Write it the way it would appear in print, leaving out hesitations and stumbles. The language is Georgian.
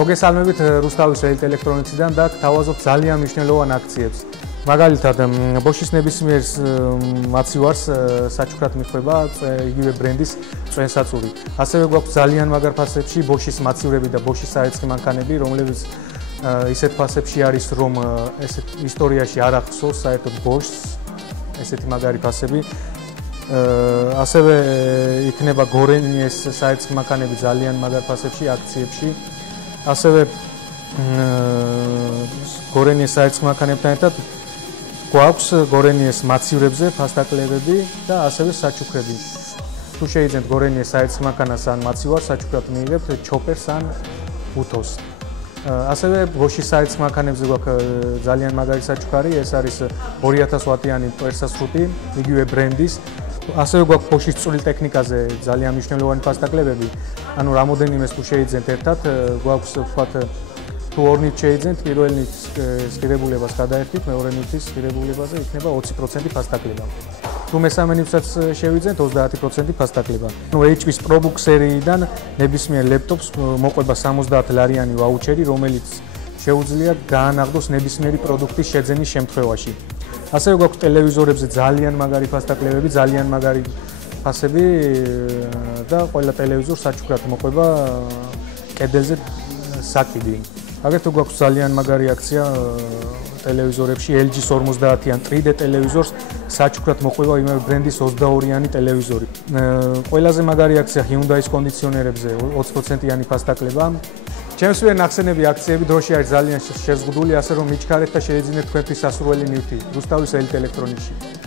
მოგესალმებით რუსთავის ელექტრონიკისიდან და გთავაზობთ ძალიან მნიშვნელოვან აქციებს. მაგალითად, Bosch-ის ნებისმიერ მაცივარს საჩუქრად მიხვდება იგივე ბრენდის წვენსაწური. ასევე გვაქვს ძალიან მაგარ ფასებში Bosch-ის მაცივრები და Bosch-ის საერცხი მანქანები, რომლებიც ისეთ ფასებში არის, რომ ესეთ ისტორიაში არ ახსოვს საერთოდ Bosch-ს ესეთი მაგარი ფასები. ასევე იქნება Gorenje-ის საერცხი მანქანები ძალიან მაგარ ფასებში აქციებში. ასევე Gorenje-ის საერცხი მანქანებთან ერთად გვაქვს Gorenje-ის მაცივრებზე ფასდაკლებები და ასევე საჩუქრები. თუ შეიძენთ Gorenje-ის საერცხი მანქანას ან მაცივარს საჩუქრად მიიღებთ ჩოპერს ან უთოს. ასევე Bosch-ის საერცხი მანქანებზე გვაქვს ძალიან მაგარი საჩუქარი, ეს არის 2000 ვატიანი პერსასრუტი, იგივე ბრენდის. ასევე გვაქვს Bosch-ის წვრილ ტექნიკაზე ძალიან მნიშვნელოვანი ფასდაკლებები. ანუ რამოდენიმეს თუ შეიძენთ ერთად, გვაქვს ვთქვათ თუ ორ ნივთს შეიძენთ, პირველ ნივთის ღირებულებას გადაერთით, მეორე ნივთის ღირებულებაზე იქნება 20% ფასდაკლება. თუ მესამე ნივთსაც შევიძენთ, 30% ფასდაკლება. ანუ HP-ის ProBook სერიიდან ნებისმიერ ლეპტოპს მოყვება 70 ლარიანი ვაუჩერი, რომელიც შეუძლია გაანაღდოს ნებისმიერი პროდუქტის შეძენის შემთხვევაში. ასევე გვაქვს ტელევიზორებზე ძალიან მაგარი ფასდაკლებები, ძალიან მაგარი ფასები და ყველა ტელევიზორს საჩუქრად მოყვება კედელზე საკიდი. აგრეთვე გვაქვს ძალიან მაგარი აქცია ტელევიზორებში LG-ის 50-იან 3D ტელევიზორს საჩუქრად მოყვება იმავე ბრენდის 22-იანი ტელევიზორი. ყველაზე მაგარი აქცია Hyundai-ის კონდიციონერებზე 20%-იანი ფასდაკლება. ჩემს მიერ ნახსენები აქციები დროში არის ძალიან შეზღუდული, ასე რომ მიჩქარეთ და შეიძინეთ თქვენთვის სასურველი ნივთი რუსთავის ელექტრონიკში.